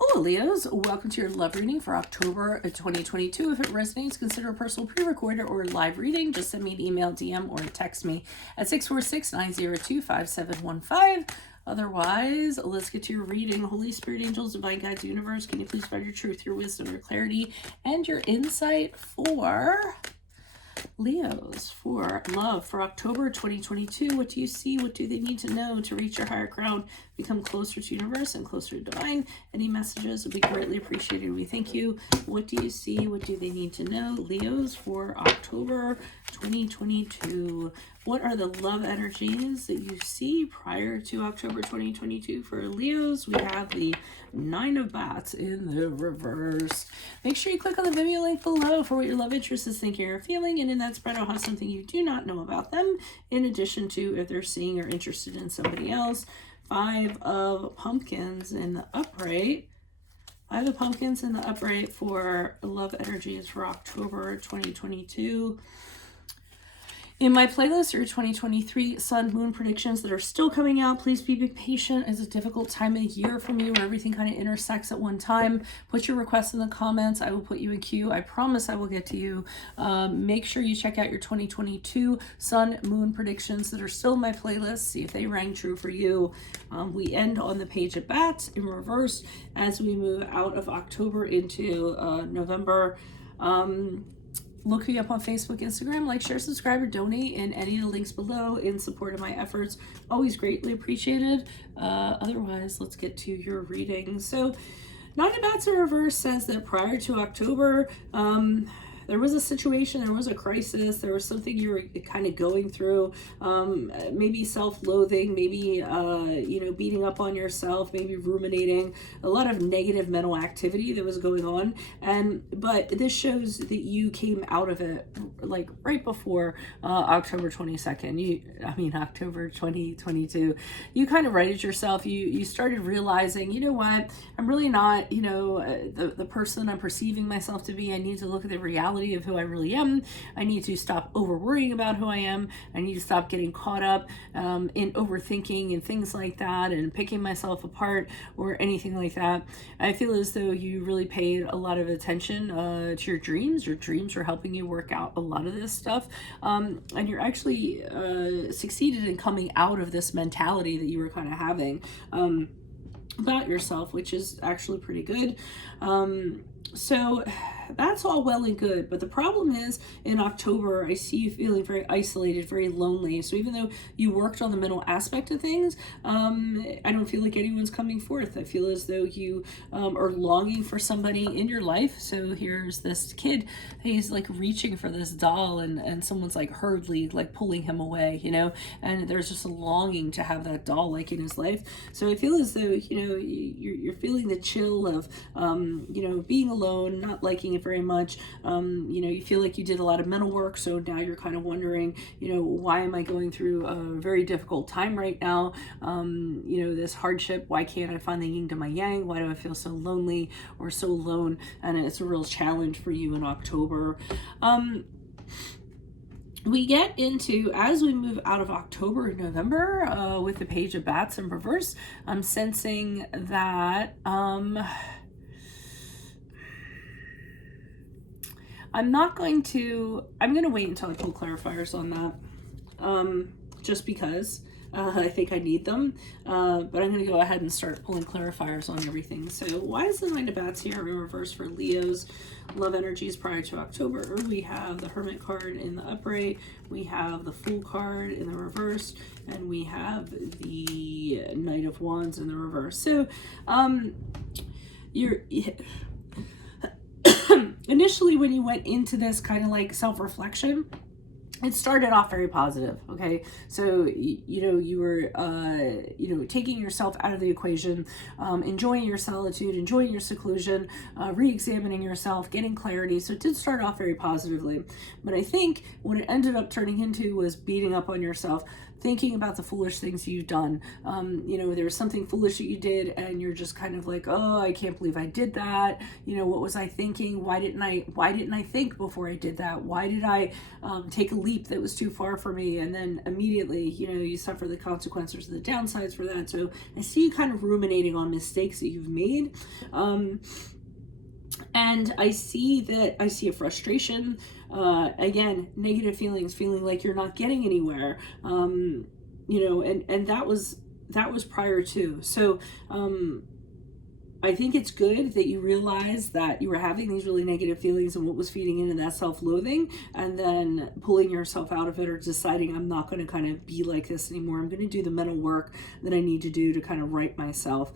Hello, Leos. Welcome to your love reading for October 2022. If it resonates, consider a personal pre-recorded or live reading. Just send me an email, DM, or text me at 646-902-5715. Otherwise, let's get to your reading. Holy Spirit, angels, divine guides, universe, can you please find your truth, your wisdom, your clarity, and your insight for Leos, for love, for October 2022. What do you see? What do they need to know to reach your higher ground, become closer to universe and closer to divine? Any messages would be greatly appreciated. We thank you. What do you see? What do they need to know? Leos, for October 2022. What are the love energies that you see prior to October 2022 for Leos? We have the Nine of Bats in the reverse. Make sure you click on the Venmo link below for what your love interest is thinking or feeling, and in that spread I'll have something you do not know about them, in addition to if they're seeing or interested in somebody else. Five of Pumpkins in the upright. Five of Pumpkins in the upright for love energies for October 2022. In my playlist are 2023 sun moon predictions that are still coming out. Please be patient. It's a difficult time of the year for me where everything kind of intersects at one time. Put your requests in the comments. I will put you in queue. I promise I will get to you. Make sure you check out your 2022 sun moon predictions that are still in my playlist. See if they rang true for you. We end on the Page of Bats in reverse as we move out of October into November. Look me up on Facebook, Instagram, like, share, subscribe, or donate in any of the links below in support of my efforts. Always greatly appreciated. Otherwise, let's get to your reading. So, Nine of Bats in reverse says that prior to October, there was a situation, there was a crisis, there was something you were kind of going through, maybe self-loathing, maybe, beating up on yourself, maybe ruminating, a lot of negative mental activity that was going on. But this shows that you came out of it like right before October 22nd, October 2022. You kind of righted yourself. You started realizing, you know what, I'm really not, the person I'm perceiving myself to be. I need to look at the reality of who I really am. I need to stop over worrying about who I am. I need to stop getting caught up in overthinking and things like that and picking myself apart or anything like that. I feel as though you really paid a lot of attention to your dreams. Your dreams were helping you work out a lot of this stuff, and you're actually succeeded in coming out of this mentality that you were kind of having about yourself, which is actually pretty good. So that's all well and good, but the problem is in October I see you feeling very isolated, very lonely. So even though you worked on the mental aspect of things, I don't feel like anyone's coming forth. I feel as though you are longing for somebody in your life. So here's this kid, he's like reaching for this doll, and someone's like hurriedly like pulling him away, and there's just a longing to have that doll like in his life. So I feel as though you're feeling the chill of being alone, not liking it very much. You feel like you did a lot of mental work, so now you're kind of wondering, why am I going through a very difficult time right now? This hardship, why can't I find the yin to my yang? Why do I feel so lonely or so alone? And it's a real challenge for you in October. We get into, as we move out of October and November, with the Page of Bats in reverse, I'm sensing that I'm going to wait until I pull clarifiers on that, just because I think I need them, but I'm going to go ahead and start pulling clarifiers on everything. So why is the Nine of Bats here in reverse for Leo's love energies prior to October? We have the Hermit card in the upright, we have the Fool card in the reverse, and we have the Knight of Wands in the reverse. So initially when you went into this kind of like self-reflection, it started off very positive. Okay, so you were taking yourself out of the equation, enjoying your solitude, enjoying your seclusion, re-examining yourself, getting clarity. So it did start off very positively, but I think what it ended up turning into was beating up on yourself. thinking about the foolish things you've done. You know, there's something foolish that you did and you're just kind of like, oh, I can't believe I did that. You know, what was I thinking? Why didn't I think before I did that? Why did I take a leap that was too far for me? And then immediately, you know, you suffer the consequences or the downsides for that. So I see you kind of ruminating on mistakes that you've made. And I see a frustration, again, negative feelings, feeling like you're not getting anywhere, you know, and that was prior to. So, I think it's good that you realize that you were having these really negative feelings and what was feeding into that self-loathing, and then pulling yourself out of it, or deciding I'm not going to kind of be like this anymore. I'm going to do the mental work that I need to do to kind of right myself.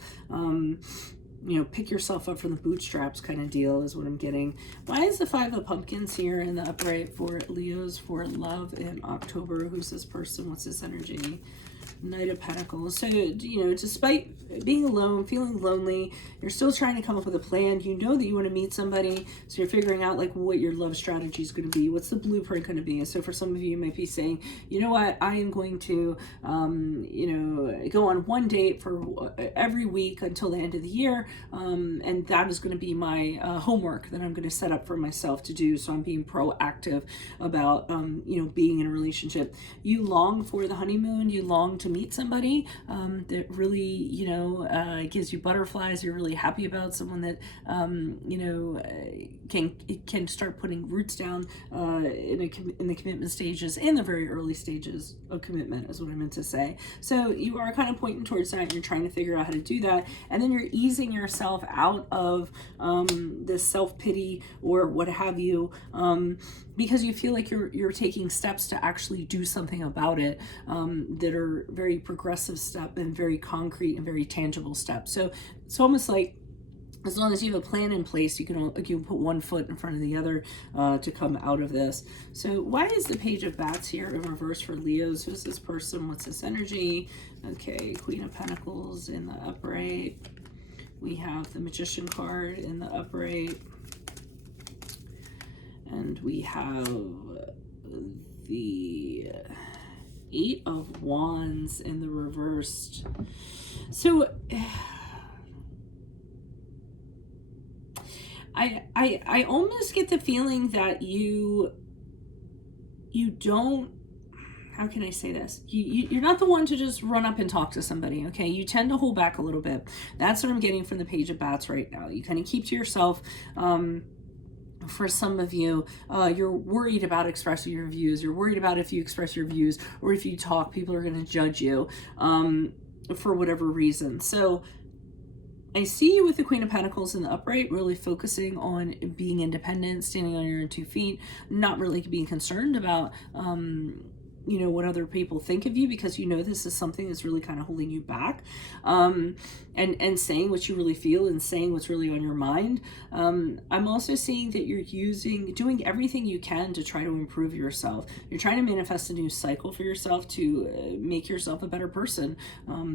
You know, pick yourself up from the bootstraps kind of deal is what I'm getting. Why is the 5 of Pumpkins here in the upright for Leos for love in October? Who's this person? What's this energy? Knight of Pentacles. So, you know, despite being alone, feeling lonely, you're still trying to come up with a plan. You know that you want to meet somebody, so you're figuring out like what your love strategy is going to be. What's the blueprint going to be? So for some of you might be saying, you know what, I am going to, you know, go on one date for every week until the end of the year, and that is going to be my homework that I'm going to set up for myself to do. So I'm being proactive about, you know, being in a relationship. You long for the honeymoon. You long to meet somebody that really, you know, gives you butterflies. You're really happy about someone that, you know, can start putting roots down in the commitment stages, in the very early stages of commitment is what I meant to say. So you are kind of pointing towards that, and you're trying to figure out how to do that, and then you're easing yourself out of this self-pity or what have you, because you feel like you're taking steps to actually do something about it, that are very progressive step and very concrete and very tangible steps. So it's almost like, as long as you have a plan in place, you can put one foot in front of the other to come out of this. So why is the Page of Bats here in reverse for Leos? Who's this person? What's this energy? Okay, Queen of Pentacles in the upright. We have the Magician card in the upright. And we have the 8 of Wands in the reversed. So I almost get the feeling that you don't, how can I say this? You're not the one to just run up and talk to somebody, okay? You tend to hold back a little bit. That's what I'm getting from the Page of Bats right now. You kind of keep to yourself. For some of you, you're worried about expressing your views. You're worried about if you express your views or if you talk, people are going to judge you for whatever reason. So I see you with the Queen of Pentacles in the upright, really focusing on being independent, standing on your own 2 feet, not really being concerned about, you know, what other people think of you, because you know this is something that's really kind of holding you back, and saying what you really feel and saying what's really on your mind. I'm also seeing that you're doing everything you can to try to improve yourself. You're trying to manifest a new cycle for yourself to make yourself a better person,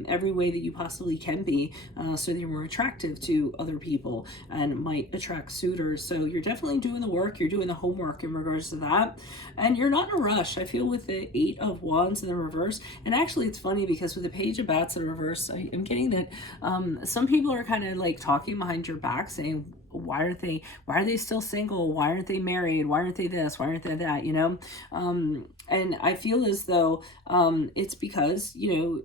every way that you possibly can be, so that you're more attractive to other people and might attract suitors. So you're definitely doing the work. You're doing the homework in regards to that, and you're not in a rush. I feel with the 8 of Wands in the reverse, and actually it's funny because with the Page of Bats in the reverse, I'm getting that some people are kind of like talking behind your back, saying, why are they still single? Why aren't they married? Why aren't they this? Why aren't they that? You know? And I feel as though it's because, you know,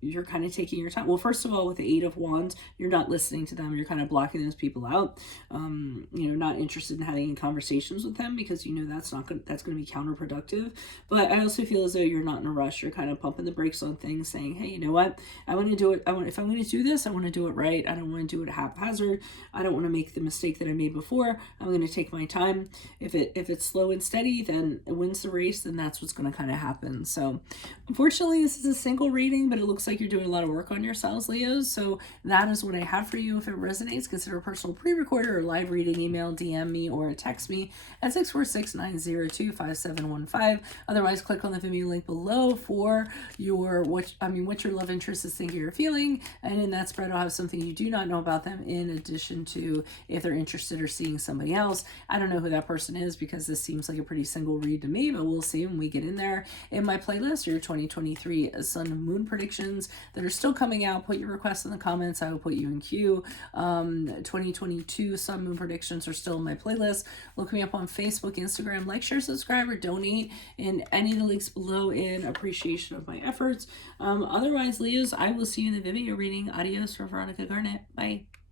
you're kind of taking your time. Well, first of all, with the 8 of Wands, you're not listening to them. You're kind of blocking those people out. You know, not interested in having any conversations with them because you know that's going to be counterproductive. But I also feel as though you're not in a rush. You're kind of pumping the brakes on things, saying, hey, you know what? I want to do it. If I'm going to do this, I want to do it right. I don't want to do it haphazard. I don't want to make the mistake that I made before. I'm going to take my time. If it's slow and steady, then it wins the race. Then that's what's going to kind of happen. So unfortunately, this is a single reading, but it looks like you're doing a lot of work on yourselves, Leos. So that is what I have for you. If it resonates, consider a personal pre-recorder or live reading. Email, DM me, or text me at 646-902-5715. Otherwise, click on the Venmo link below for what your love interest is thinking or feeling. And in that spread, I'll have something you do not know about them in addition to if they're interested or seeing somebody else. I don't know who that person is because this seems like a pretty single read to me, but we'll see when we get in there. In my playlist, your 2023 Sun and Moon predictions that are still coming out. Put your requests in the comments. I will put you in queue. 2022 Sun Moon predictions are still in my playlist. Look me up on Facebook, Instagram, like, share, subscribe, or donate in any of the links below in appreciation of my efforts. Otherwise, Leos, I will see you in the video reading. Adios from Veronica Garnet. Bye.